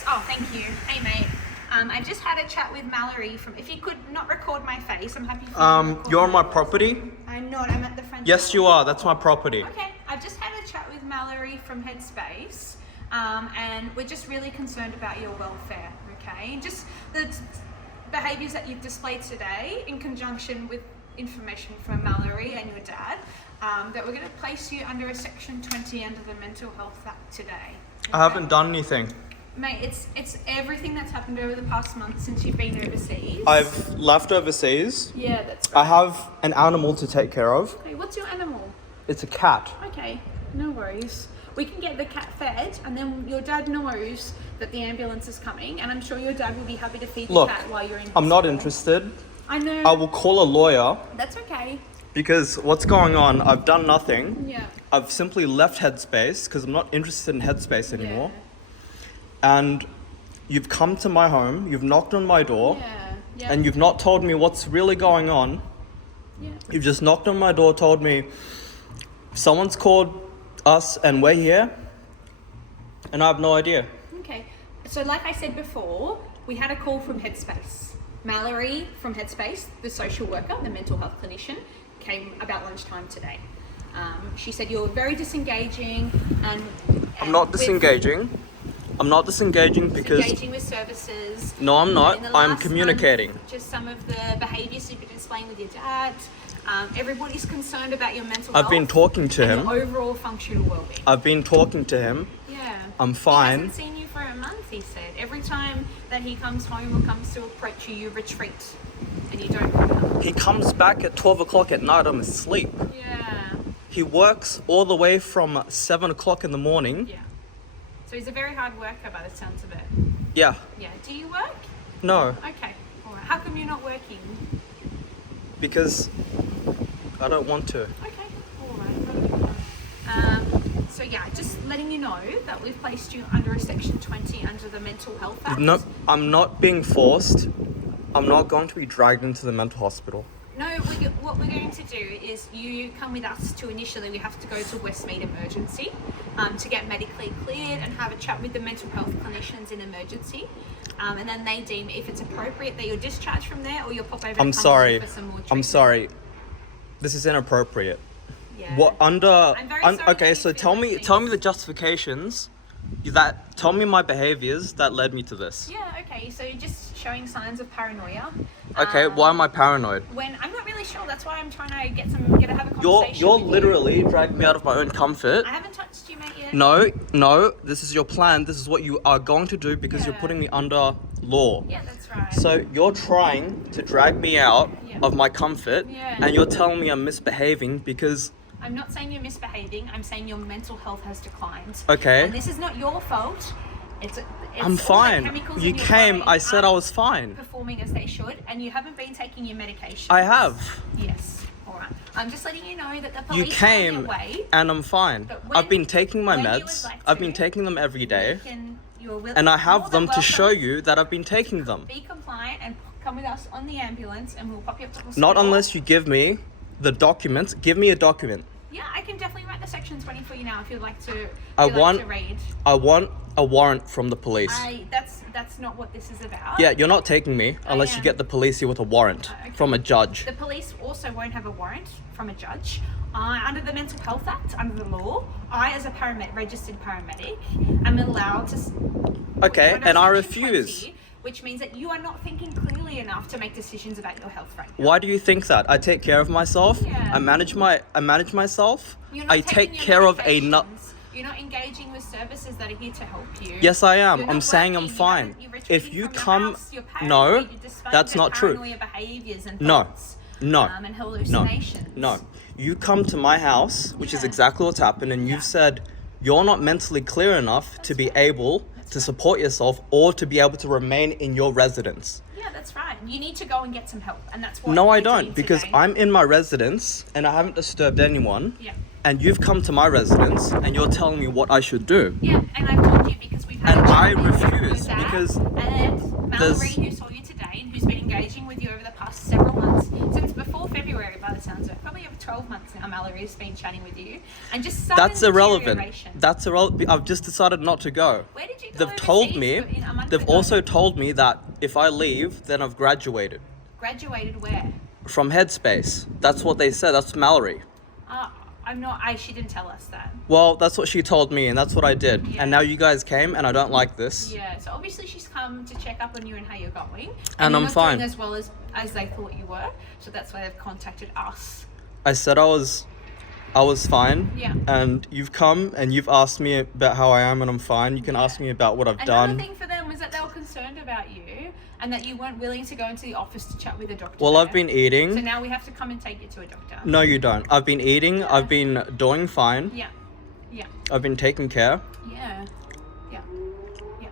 Yes. Oh, thank you. Hey, mate. I just had a chat with Mallory from. If you could not record my face, I'm happy for you to record You're on my voice. property? I'm not. I'm at the front. Yes, door. you are. That's my property. Okay. I've just had a chat with Mallory from Headspace, and we're just really concerned about your welfare. Okay. Just the behaviours that you've displayed today, in conjunction with information from Mallory and your dad, that we're going to place you under a Section 20 under the Mental Health Act today. I haven't done anything. Mate, it's everything that's happened over the past month since you've been overseas. I've left overseas. Yeah, that's I right. have an animal to take care of. Okay, what's your animal? It's a cat. Okay, no worries. We can get the cat fed, and then your dad knows that the ambulance is coming, and I'm sure your dad will be happy to feed the Look, cat while you're in I'm not hospital. interested. I know. I will call a lawyer That's okay. because what's going on, I've done nothing. Yeah. I've simply left Headspace because I'm not interested in Headspace anymore. Yeah. And you've come to my home, you've knocked on my door, Yeah. and you've not told me what's really going on. Yeah. You've just knocked on my door, told me someone's called us and we're here, and I have no idea. Okay. So like I said before, we had a call from Headspace. Mallory from Headspace, the social worker, the mental health clinician, came about lunchtime today. She said you're very disengaging and I'm not with- disengaging. I'm not disengaging because... Disengaging with services. No, I'm not. In the I'm last communicating. month, just some of the behaviours you've been displaying with your dad. Everybody's concerned about your mental I've health. been talking to and him. your overall functional well-being. I've been talking to him. Yeah. I'm He fine. hasn't seen you for a month, he said. Every time that he comes home or comes to approach you, you retreat and you don't come out. He comes back at 12 o'clock at night. I'm asleep. Yeah. He works all the way from 7 o'clock in the morning. Yeah. So he's a very hard worker by the sounds of it. Yeah. Yeah. Do you work? No, Okay. All right. How come you're not working? because I don't want to. Okay. All right. So yeah, just letting you know that we've placed you under a Section 20 under the Mental Health Act. No, I'm not being forced. I'm not going to be dragged into the mental hospital. No, what we're going to do is you come with us to initially, we have to go to Westmead Emergency to get medically cleared and have a chat with the mental health clinicians in emergency. And then they deem if it's appropriate that you're discharged from there or you'll pop over to I'm Cumberland sorry. for some more I'm treatment. sorry. This is inappropriate. Yeah. What under? I'm very sorry that Okay, you so feel tell like me, things- tell me the justifications. Tell me my behaviors that led me to this. Yeah, okay, so you're just showing signs of paranoia. Okay, why am I paranoid? When I'm not really sure, that's why I'm trying to have a You're conversation. you're with you. literally dragging me out of my own comfort. I haven't touched you, mate, yet. No, this is your plan. This is what you are going to do because you're Yeah. putting me under law. Yeah, that's right. So you're trying to drag me out Yeah. of my comfort, Yeah. and you're telling me I'm misbehaving because I'm not saying you're misbehaving. I'm saying your mental health has declined. Okay. And this is not your fault. It's I'm all the fine. chemicals You in your came, body I said I aren't was fine. performing as they should, and you haven't been taking your medication. I have. Yes. All right. I'm just letting you know that the You police are on came their way. and I'm fine. But I've been taking my when you meds. would like I've been to, taking them every day. And I have them to show you that I've been taking them. Be compliant and come with us on the ambulance, and we'll pop you up to the hospital. Not unless you give me the documents. Give me a document. Yeah, I can definitely write the Section 20 for you now if you'd like to. I Like want- to read. I want a warrant from the police. That's not what this is about. Yeah, you're not taking me unless you am. get the police here with a warrant Okay. from a judge. The police also won't have a warrant from a judge. Under the Mental Health Act, under the law, I, as a registered paramedic, am allowed to. Okay, under and I Section refuse. 20, which means that you are not thinking clearly enough to make decisions about your health right now. Why do you think that? I take care of myself. Yeah. I manage myself. You're not I taking take your care of a medications. You're not engaging with services that are here to help you. Yes, I am. You're I'm not saying I'm working. fine. You're If retreating you from your come, house. You're no, paranoid. You're displaying that's the not true. paranoia behaviors and No, thoughts, no, and no, hallucinations. no. You come to my house, which is Yeah. exactly what's happened, and you've said you're not mentally clear enough to be able to support yourself or to be able to remain in your residence. Yeah, that's right. You need to go and get some help, and that's what. No, I you're doing don't, because today. I'm in my residence and I haven't disturbed anyone. Yeah. And you've come to my residence and you're telling me what I should do. Yeah, and I've told you because we've had And a chat I with your refuse, dad, because and there's- Mallory, who saw you today and who's been engaging with you over the past several months, since before February by the sounds of it, probably over 12 months now, Mallory's been chatting with you, and just sudden That's irrelevant. deterioration. That's irrelevant. I've just decided not to go. Where did you go They've told overseas me. in a month They've ago? also told me that if I leave, then I've graduated Graduated where? from Headspace. That's what they said. That's Mallory. She didn't tell us that. Well, that's what she told me, and that's what I did. Yeah. And now you guys came, and I don't like this. Yeah, so obviously she's come to check up on you and how you're going. And you're I'm not fine. doing as well as they thought you were, so that's why they've contacted us. I said I was fine. Yeah. And you've come and you've asked me about how I am, and I'm fine. You can ask me about what I've Another done. thing for them was that they were concerned about you and that you weren't willing to go into the office to chat with a doctor. Well, there. I've been eating. So now we have to come and take you to a doctor. No, you don't. I've been eating. I've been doing fine. Yeah. Yeah. I've been taking care. Yeah. Yeah. Yeah.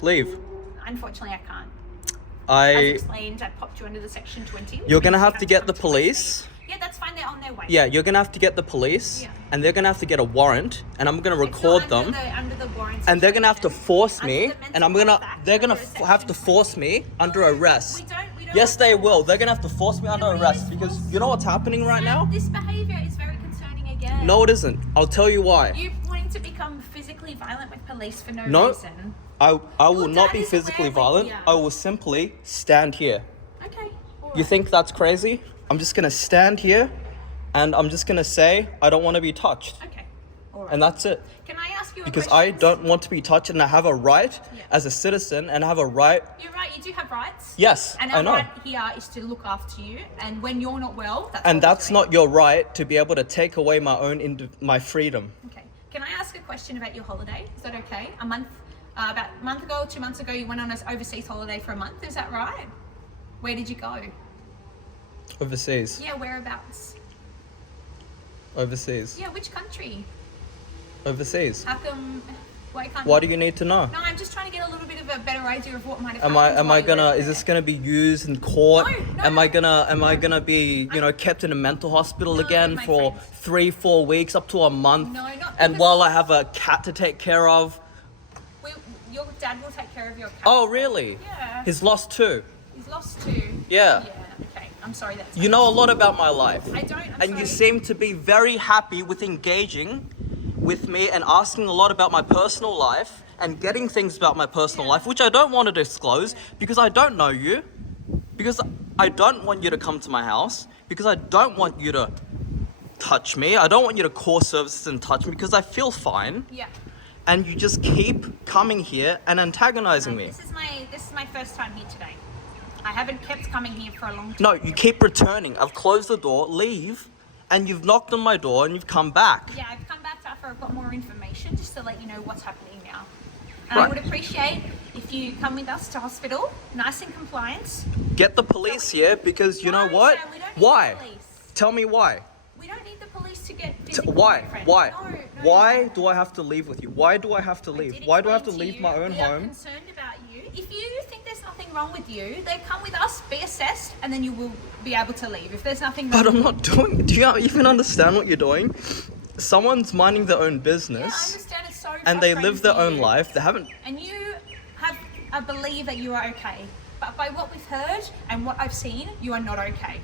Leave. Unfortunately, I can't. As I. explained, I popped you under the section 20. which You're gonna means you have to get the come police. me. Yeah, that's fine. They're on their way. Yeah, you're gonna have to get the police, Yeah. and they're gonna have to get a warrant, and I'm gonna It's not record under them, under the warrant and they're gonna have to situation. force Under me, the and I'm Mental gonna. Health Act, They're gonna under have to Section force me under No, arrest. We don't Yes, they have to. will. They're gonna have to force me under No, we arrest don't because force- you know what's happening right now. This behaviour is very concerning again. No, it isn't. I'll tell you why. You wanting to become physically violent with police for no No. reason. I will Your not dad be is physically aware, violent. yeah. I will simply stand here. Okay. All You right. think that's crazy? I'm just gonna stand here, and I'm just gonna say I don't want to be touched, Okay. All right. and that's it. Can I ask you a Because question? I don't want to be touched, and I have a right Yeah. as a citizen, and I have a right. You're right. You do have rights. Yes, And I our know. right here is to look after you, and when you're not well, that's And what we're that's doing. not your right to be able to take away my own my freedom. Okay. Can I ask a question about your holiday? Is that okay? About a month ago, 2 months ago, you went on an overseas holiday for a month. Is that right? Where did you go? Overseas. Yeah, whereabouts? Overseas. Yeah, which country? Overseas. How come? Why can't? Why do you need to know? No, I'm just trying to get a little bit of a better idea of what might have Am happened. I while you were gonna? over Is this there. gonna be used in court? No, am no, I gonna be kept in a mental hospital No, again my for friend. 3-4 weeks up to a month? No, not And because- while I have a cat to take care of. Your dad will take care of your cat. Oh really? Yeah. He's lost too. He's lost too. Yeah. Yeah. Okay. I'm sorry. That's. You know a lot about my life. I don't. I'm And sorry. you seem to be very happy with engaging with me and asking a lot about my personal life and getting things about my personal life, which I don't want to disclose because I don't know you, because I don't want you to come to my house, because I don't want you to touch me. I don't want you to call services and touch me because I feel fine. Yeah. And you just keep coming here and antagonizing me. This is my first time here today. I haven't kept coming here for a long time. No, you keep returning. I've closed the door, leave, and you've knocked on my door and you've come back. Yeah, I've come back after I've got more information just to let you know what's happening now. And Right. I would appreciate if you come with us to hospital, nice and compliant. Get the police here because you know No, what? Sam, we don't need Why? the police. Tell me why. We don't need the police to get physical, Why? my friend. Why? No, no, Why no. do I have to leave with you? Why do I have to I leave? did Why do I have to explain leave you, my own we are home? concerned about you. If you think there's nothing wrong with you, then come with us, be assessed, and then you will be able to leave. If there's nothing wrong But I'm with not doing it. Do you even understand what you're doing? Someone's minding their own you, yeah, I business understand it's so and they frustrating live their for own you. life. They haven't. And you have, I believe that you are okay. But by what we've heard and what I've seen, you are not okay.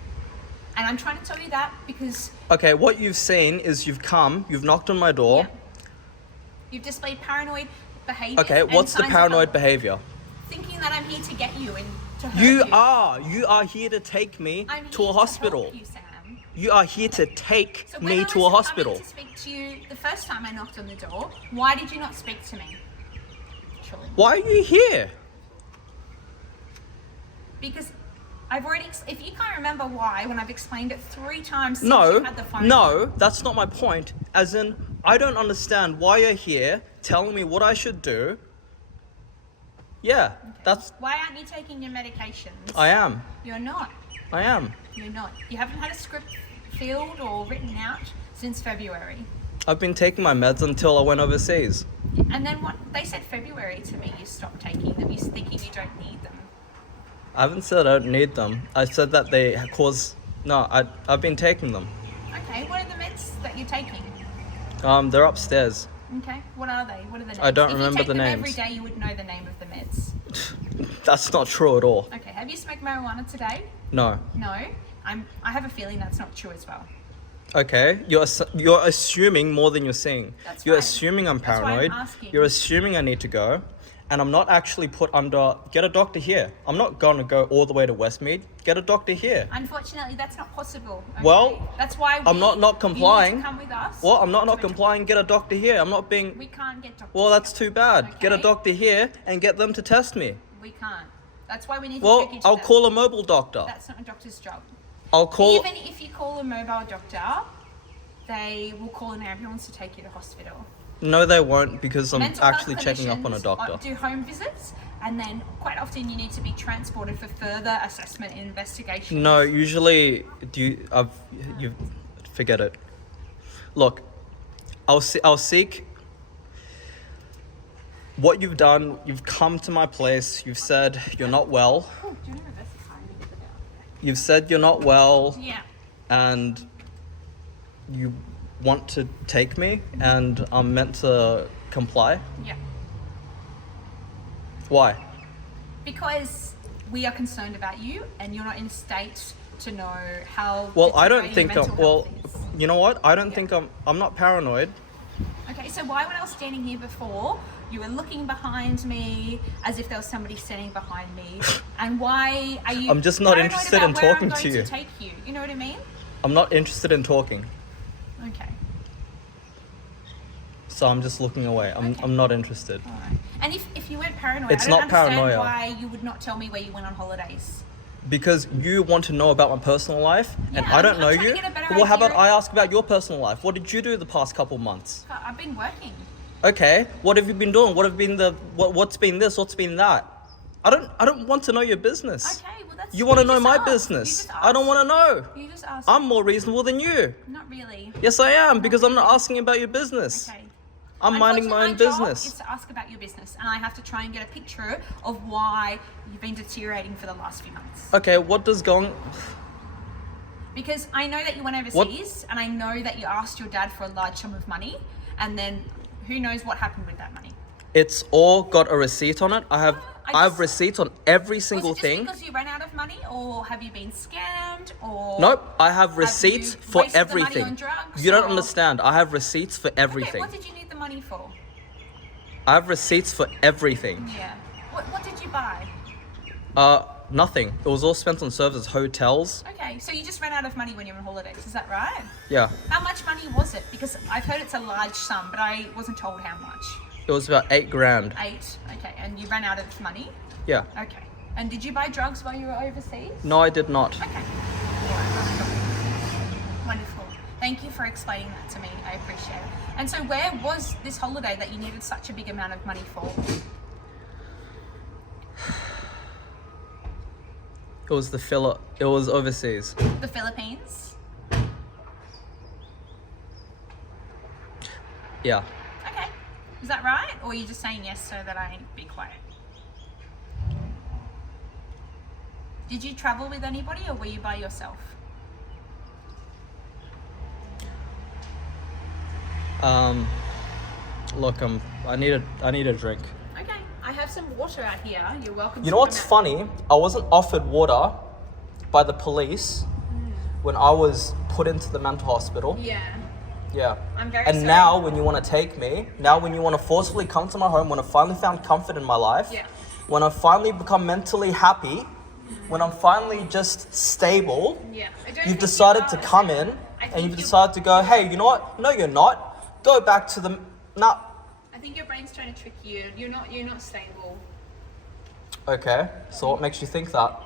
And I'm trying to tell you that because Okay, what you've seen is you've come, you've knocked on my door. yeah, you've displayed paranoid behavior. Okay, what's the paranoid behavior? Thinking that I'm here to get you and to hurt You you. are here to take me I'm here to a hospital. help you, Sam. You are here to take So when me I to a was hospital. coming to speak to you the first time I knocked on the door, why did you not speak to me? Truly. Why are you here? Because I've already. If you can't remember why, when I've explained it 3 times since No, you had the phone. no, that's not my point. As in, I don't understand why you're here telling me what I should do. Yeah, that's. Why aren't you taking your medications? I am. You're not. I am. You're not. You haven't had a script filled or written out since February. I've been taking my meds until I went overseas. And then what? They said February to me. You stopped taking them. You're thinking you don't need them. I haven't said I don't need them. I said that they cause. No, I've been taking them. Okay. What are the meds that you're taking? They're upstairs. Okay. What are they? What are the names? I don't if remember you take the them names. every day, you would know the name of the meds. That's not true at all. Okay. Have you smoked marijuana today? No. No. I have a feeling that's not true as well. Okay, you're assuming more than you're seeing. That's You're fine. assuming I'm That's why I'm paranoid. asking. You're assuming I need to go, and I'm not actually put under. Get a doctor here. I'm not going to go all the way to Westmead. Get a doctor here. Unfortunately, that's not possible. Okay? Well, that's why I'm not complying. You need to come with us. Well, I'm not to complying. Get a doctor here. I'm not being. We can't get doctors. Well, that's too bad. Get a Okay. doctor here and get them to test me. We can't. That's why we need to Well, check each I'll other. call a mobile doctor. That's not a doctor's job. I'll call. Even if you call a mobile doctor, they will call an ambulance to take you to hospital. No, they won't because I'm Mental health actually checking up on a clinicians doctor. do home visits, and then quite often you need to be transported for further assessment and investigation. No, usually you forget it. Look, I'll seek what you've done. You've come to my place. You've said you're not well. Oh, do you know that's the time you put it out? You've said you're not well, Yeah. and you want to take me, and I'm meant to comply. Yeah. Why? Because we are concerned about you, and you're not in a state to know how. Well, I don't deteriorating think your I'm. mental Well, health is. you know what? I don't Yeah. think I'm not paranoid. Okay, so why when I was standing here before, you were looking behind me as if there was somebody standing behind me, and why are you? I'm just not paranoid interested about in where talking I'm to going you. To take you. You know what I mean? I'm not interested in talking, Okay. so I'm just looking away. Okay. I'm not interested. All right. And if you weren't paranoid, It's I don't not understand paranoia. why you would not tell me where you went on holidays. Because you want to know about my personal life, and Yeah, I don't I'm know trying to you. get a better Well, how about idea. I ask about your personal life? What did you do the past couple months? I've been working. Okay, what have you been doing? What have been what's been this? What's been that? I don't want to know your business. Okay, well that's. You want to know just my asked. You business. just I don't asked. want to know. You just asked. I'm more reasonable than you. Not really. Yes, I am, because I'm not asking about your business. Okay. I'm minding my own Unfortunately, my job business. is to ask about your business, and I have to try and get a picture of why you've been deteriorating for the last few months. Okay, what does going? Because I know that you went overseas, and I know that you asked your dad for a large sum of money, and then who knows what happened with that money. It's all got a receipt on it. I have receipts on every single Was it just thing. because you ran out of money, or have you been scammed, or? Nope, I have receipts you for wasted the money everything. on drugs, You don't or- understand. I have receipts for Okay, everything. what did you need the money for? I have receipts for everything. Yeah. What did you buy? Nothing. It was all spent on services, hotels. Okay, so you just ran out of money when you were on holidays, is that right? Yeah, How much money was it? Because I've heard it's a large sum, but I wasn't told how much. it was about 8 grand. 8. Okay, and you ran out of money? Yeah. Okay. And did you buy drugs while you were overseas? No, I did not. Okay. Alright, wonderful. Thank you for explaining that to me. I appreciate it. And so where was this holiday that you needed such a big amount of money for? It was It was overseas. The Philippines? Yeah. Okay. Is that right? Or are you just saying yes so that I be quiet? Did you travel with anybody or were you by yourself? Look, I need a drink. Okay. I have some water out here. You're welcome You to know what's come out. funny? I wasn't offered water by the police when I was put into the mental hospital. Yeah. Yeah. I'm very And sorry. now when you want to take me, now when you want to forcefully come to my home, when I finally found comfort in my life, Yeah. when I finally become mentally happy, when I'm finally just stable, Yeah. I don't you've think decided you to are. come in I and think you've you- decided to go, hey, you know what? No, you're not. Go back to the... Nah. I think your brain's trying to trick you. You're not stable. Okay, so what makes you think that?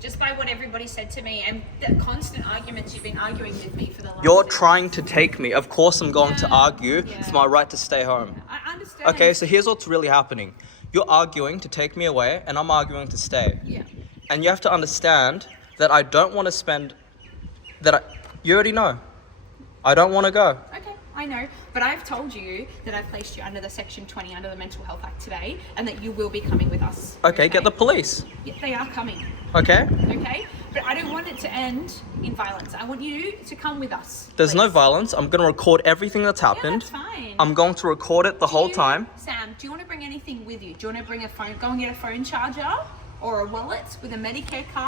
Just by what everybody said to me and the constant arguments you've been arguing with me for the last You're 6 trying to take me. Of course I'm going to Yeah, argue. yeah. It's my right to stay home. I understand. Okay, so here's what's really happening. You're arguing to take me away, and I'm arguing to stay. Yeah. And you have to understand that I don't want to spend... You already know. I don't want to go. Okay, I know. But I've told you that I've placed you under the Section 20 under the Mental Health Act today and that you will be coming with us. Okay, get the police. Yeah, they are coming. Okay? Okay? But I don't want it to end in violence. I want you to come with us. There's no please. violence. I'm going to record everything that's Yeah, happened. that's fine. I'm going to record it the whole time. Sam, do you want to bring anything with you? Do you want to bring a phone? Go and get a phone charger or a wallet with a Medicare card?